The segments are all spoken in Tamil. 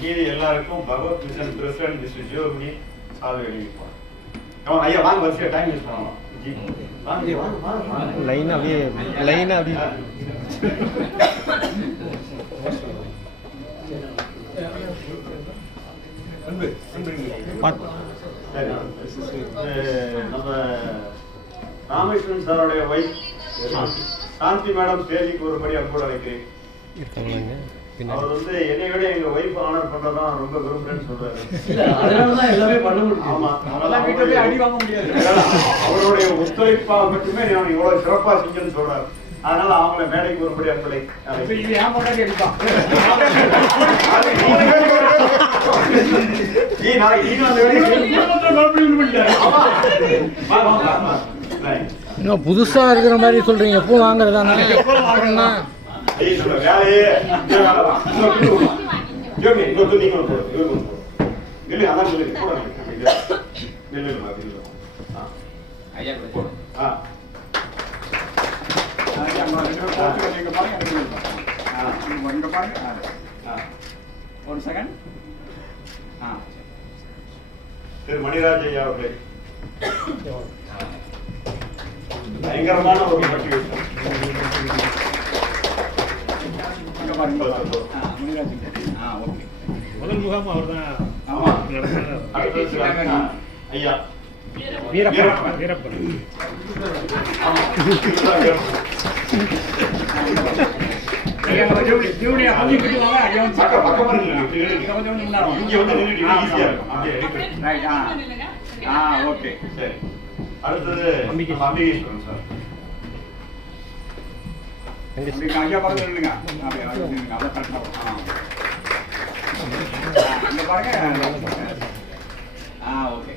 மீதி எல்லாருக்கும் பகவத் மிஷன் பிரசிடென்ட் மிஸ்டர் ஜியோமி சால்வை எழுதிப்பாங்க. ஐயா வாங்க, வரிசையா டைம் யூஸ் பண்ணலாம். லைன் அப்படியே லைனா அப்படியே நம்ம ராமேஸ்வரன் சாரோடைய ஒய்ஃப் சாந்தி மேடம் ஸ்டேஜுக்கு ஒரு படி அன்போடு அழைக்கிறேன். அவர் வந்து என்னை விட எங்க ஒய்ஃப் ஆனர் பண்றதான் ரொம்ப விரும்புறேன்னு சொல்றாரு. ஆமா, அவருடைய ஒத்துழைப்பா மட்டுமே நான் இவ்வளவு சிறப்பா செஞ்சேன்னு சொல்றாரு. அதனால அவங்கள மேடைக்கு ஒருபடி அன்பளை இன்னும் புதுசா இருக்கிற மாதிரி சொல்றீங்க. எப்போ வாங்குறதா வேலையே ஒரு செகண்ட். திரு மணிராஜ் ஐயா அவர்களே, பயங்கரமான ஒரு பட்டியல். முதல் முகாம் அவர் தான். ஐயா வீரப்பன் வீரப்பன் அடுத்தது அம்பிகேஸ்வரன் சார். ஐயா பக்கத்துல இல்லைங்க, ஓகே.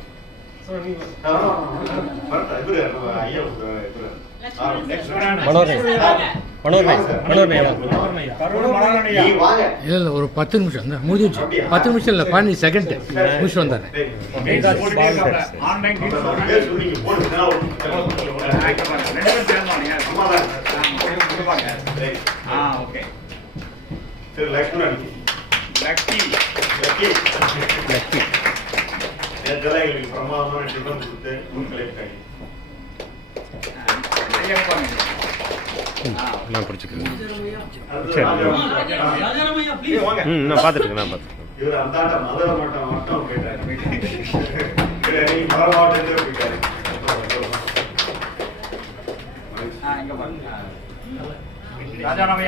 இல்ல ஒரு 10 நிமிஷம் முடிஞ்சிச்சு. 10 நிமிஷம் இல்ல 15 செகண்ட் முடிச்சு வந்தாரு. பிரமாதமான டிஃபன் கொடுத்து நான் பிடிச்சிக்கிறேன். நான் பார்த்துட்டு இவர் அந்தாண்ட மதுரை மட்டும் போயிட்டாரு. மதுரை மாவட்டத்தில் போயிட்டாரு. ராஜாராமையா